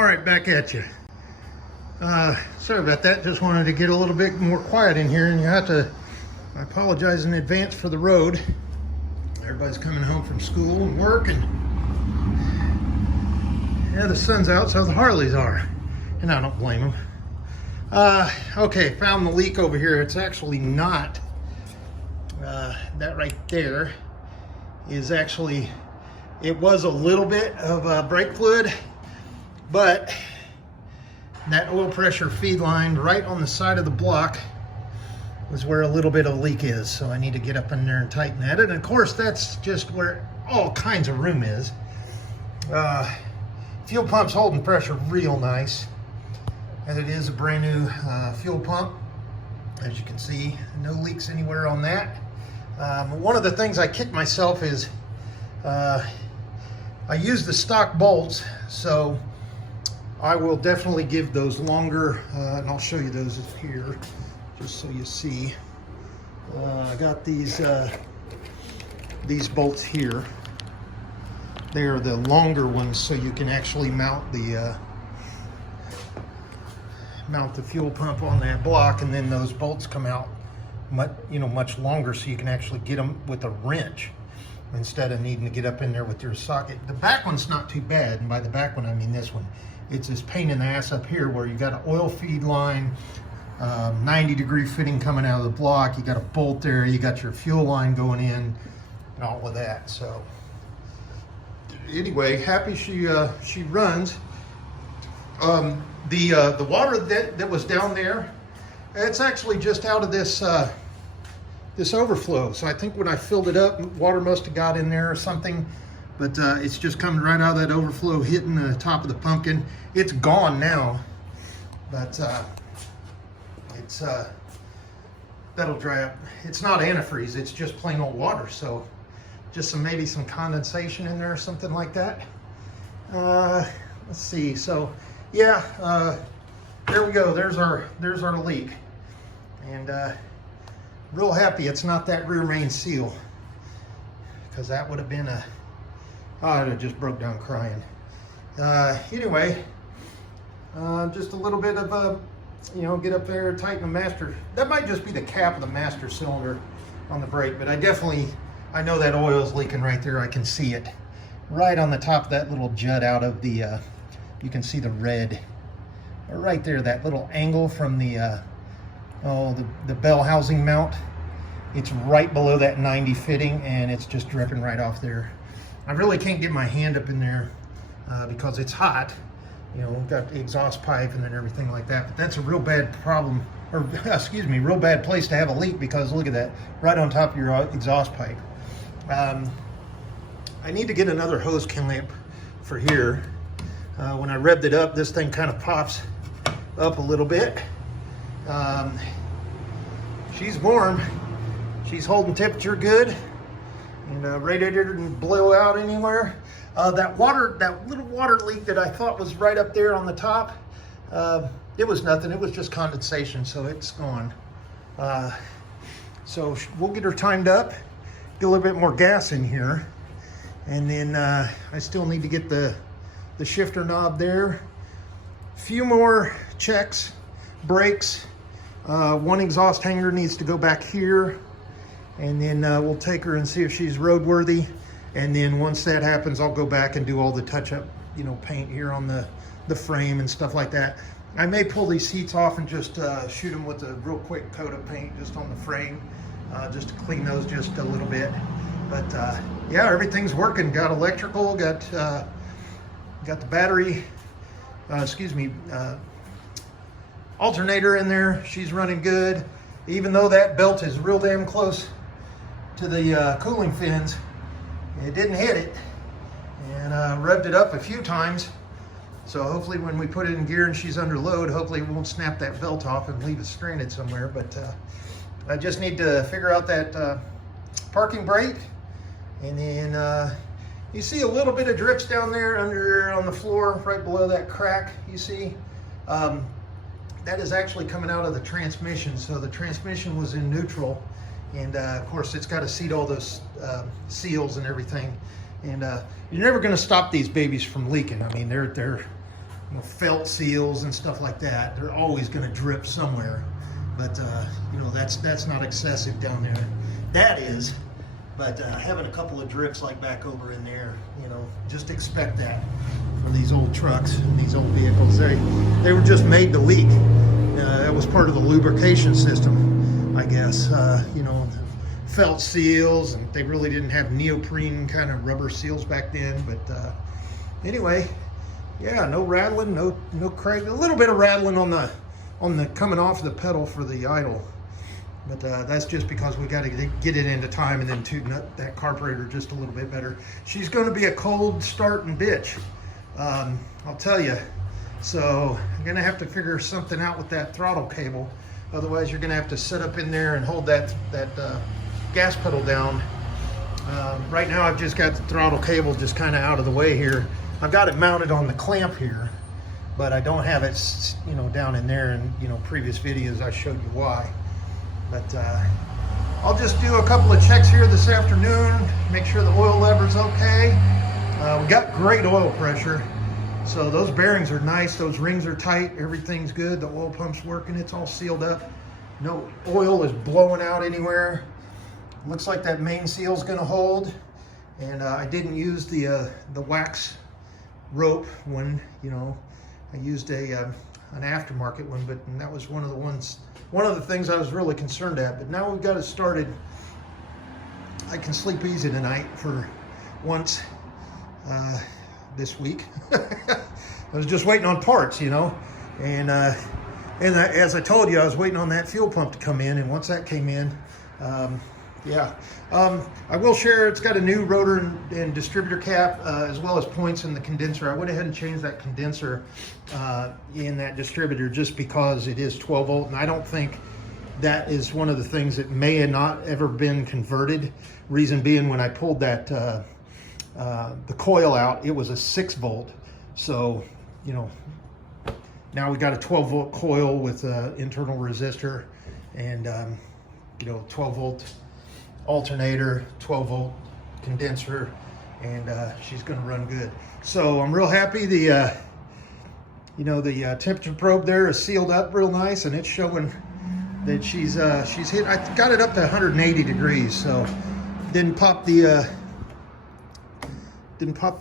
All right, back at you. Sorry about that. Just wanted to get a little bit more quiet in here, and I apologize in advance for the road. Everybody's coming home from school and work, and yeah, the sun's out, so the Harleys are, and I don't blame them. Okay, found the leak over here. It's actually not, that right there is actually, it was a little bit of brake fluid, but that oil pressure feed line right on the side of the block was where a little bit of leak is. So I need to get up in there and tighten that. And of course, that's just where all kinds of room is. Fuel pump's holding pressure real nice. And it is a brand new fuel pump. As you can see, no leaks anywhere on that. One of the things I kick myself is I use the stock bolts, so I will definitely give those longer, and I'll show you those here, just so you see. I got these bolts here. They are the longer ones, so you can actually mount the fuel pump on that block, and then those bolts come out much longer, so you can actually get them with a wrench instead of needing to get up in there with your socket. The back one's not too bad, and by the back one I mean this one. It's this pain in the ass up here where you got an oil feed line, 90-degree fitting coming out of the block. You got a bolt there. You got your fuel line going in, and all of that. So anyway, happy she runs. The water that was down there, it's actually just out of this this overflow. So I think when I filled it up, water must have got in there or something. But it's just coming right out of that overflow, hitting the top of the pumpkin. It's gone now, but that'll dry up. It's not antifreeze, it's just plain old water. So just maybe some condensation in there or something like that. Let's see. So yeah, there we go. There's our leak, and real happy it's not that rear main seal, because that would have been I just broke down crying. Anyway, just a little bit of get up there, tighten the master. That might just be the cap of the master cylinder on the brake, but I know that oil's leaking right there. I can see it right on the top of that little jut out of the, you can see the red right there, that little angle from the bell housing mount. It's right below that 90 fitting, and it's just dripping right off there. I really can't get my hand up in there because it's hot. Got the exhaust pipe and then everything like that. But that's a real bad problem, or excuse me, real bad place to have a leak, because look at that, right on top of your exhaust pipe. I need to get another hose clamp for here. When I revved it up, this thing kind of pops up a little bit. She's warm. She's holding temperature good. And radiator didn't blow out anywhere. That little water leak that I thought was right up there on the top, it was nothing. It was just condensation, so it's gone. So we'll get her timed up, get a little bit more gas in here, and then I still need to get the shifter knob there. A few more checks, brakes. One exhaust hanger needs to go back here. And then we'll take her and see if she's roadworthy. And then once that happens, I'll go back and do all the touch-up, paint here on the frame and stuff like that. I may pull these seats off and just shoot them with a real quick coat of paint just on the frame, just to clean those just a little bit. But yeah, everything's working. Got electrical, got the battery, alternator in there. She's running good. Even though that belt is real damn close to the cooling fins, it didn't hit it, and revved it up a few times. So hopefully when we put it in gear and she's under load, hopefully it won't snap that belt off and leave it stranded somewhere. But I just need to figure out that parking brake. And then you see a little bit of drips down there on the floor right below that crack you see. That is actually coming out of the transmission. So the transmission was in neutral, and of course it's got to seat all those seals and everything. And you're never going to stop these babies from leaking. I mean, they're felt seals and stuff like that. They're always going to drip somewhere, but that's not excessive down there. That is, but having a couple of drips like back over in there, just expect that for these old trucks and these old vehicles. They were just made to leak. That was part of the lubrication system, I guess. Felt seals, and they really didn't have neoprene kind of rubber seals back then. But anyway, yeah, no rattling, no crack. A little bit of rattling on the coming off the pedal for the idle, but that's just because we got to get it into time and then tune up that carburetor just a little bit better. She's going to be a cold starting bitch, I'll tell you. So I'm going to have to figure something out with that throttle cable. Otherwise, you're going to have to sit up in there and hold that gas pedal down. Right now, I've just got the throttle cable just kind of out of the way here. I've got it mounted on the clamp here, but I don't have it, down in there. And previous videos I showed you why. But I'll just do a couple of checks here this afternoon, make sure the oil lever's okay. We got great oil pressure, so those bearings are nice. Those rings are tight. Everything's good. The oil pump's working. It's all sealed up. No oil is blowing out anywhere. Looks like that main seal's going to hold. And I didn't use the wax rope one. I used an aftermarket one, but that was one of the things I was really concerned at. But now we've got it started, I can sleep easy tonight for once this week. I was just waiting on parts, and as I told you, I was waiting on that fuel pump to come in, and once that came in, I will share it's got a new rotor and distributor cap, as well as points in the condenser. I went ahead and changed that condenser in that distributor just because it is 12 volt, and I don't think that is one of the things that may have not ever been converted. Reason being, when I pulled that the coil out, it was a 6 volt. So now we got a 12 volt coil with an internal resistor, and 12 volt alternator, 12 volt condenser, and she's going to run good. So I'm real happy. The temperature probe there is sealed up real nice, and it's showing that she's hit. I got it up to 180 degrees, so didn't pop the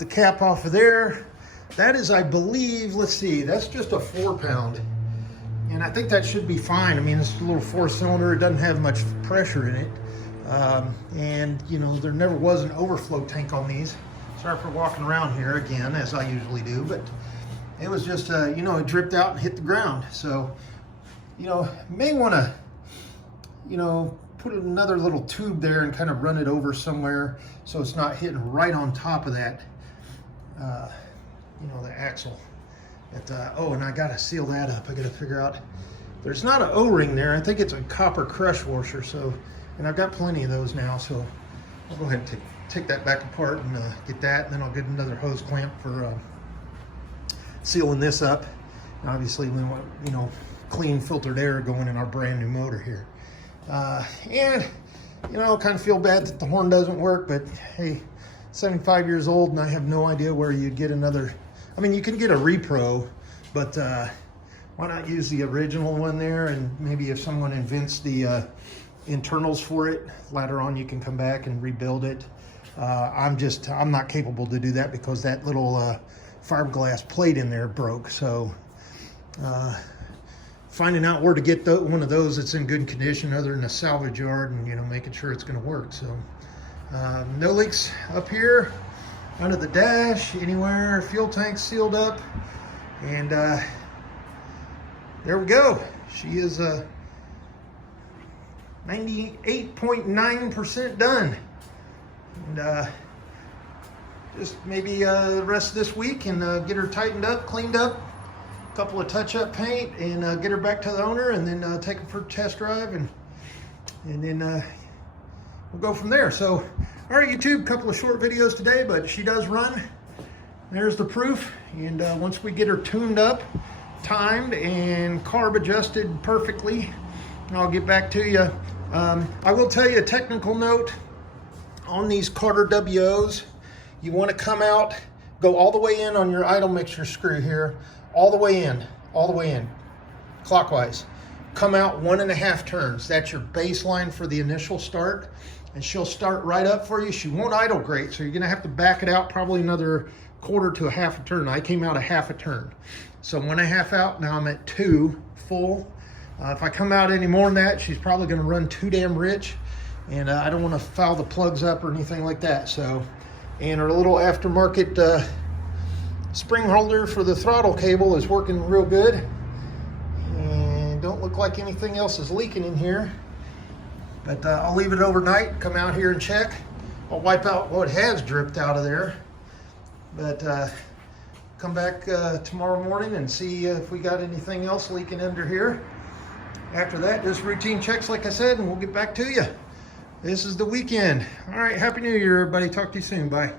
cap off of there. That is, I believe, let's see, that's just a 4-pound. And I think that should be fine. I mean, it's a little 4-cylinder. It doesn't have much pressure in it. And there never was an overflow tank on these. Sorry for walking around here again, as I usually do, but it was just, it dripped out and hit the ground. So, may want to, put another little tube there and kind of run it over somewhere so it's not hitting right on top of that, the axle. And I gotta seal that up. I gotta figure out, there's not an O-ring there. I think it's a copper crush washer. So, and I've got plenty of those now. So I'll go ahead and take that back apart and get that. And then I'll get another hose clamp for sealing this up. And obviously we want, clean filtered air going in our brand new motor here. And kind of feel bad that the horn doesn't work, but hey, 75 years old and I have no idea where you'd get another. I mean, you can get a repro, but why not use the original one there? And maybe if someone invents the internals for it, later on you can come back and rebuild it. I'm not capable to do that because that little fiberglass plate in there broke. So finding out where to get one of those that's in good condition other than a salvage yard, and making sure it's going to work. So no leaks up here, under the dash, anywhere. Fuel tank sealed up, and there we go. She is 98.9% done, and just maybe the rest of this week and get her tightened up, cleaned up, a couple of touch-up paint, and get her back to the owner, and then take her for a test drive, and then we'll go from there. So, all right, YouTube, a couple of short videos today, but she does run. There's the proof. And once we get her tuned up, timed, and carb adjusted perfectly, I'll get back to you. I will tell you a technical note on these Carter WOs. You want to come out Go all the way in on your idle mixture screw here, all the way in, clockwise. Come out 1.5 turns. That's your baseline for the initial start. And she'll start right up for you. She won't idle great, so you're gonna have to back it out probably another 1/4 to 1/2 turn. I came out 1/2 turn. So 1.5 out, now I'm at 2 full. If I come out any more than that, she's probably gonna run too damn rich, and I don't wanna foul the plugs up or anything like that. So, and our little aftermarket spring holder for the throttle cable is working real good. And don't look like anything else is leaking in here. But I'll leave it overnight, come out here and check. I'll wipe out what has dripped out of there. But come back tomorrow morning and see if we got anything else leaking under here. After that, just routine checks, like I said, and we'll get back to you. This is the weekend. All right, Happy New Year, everybody. Talk to you soon. Bye.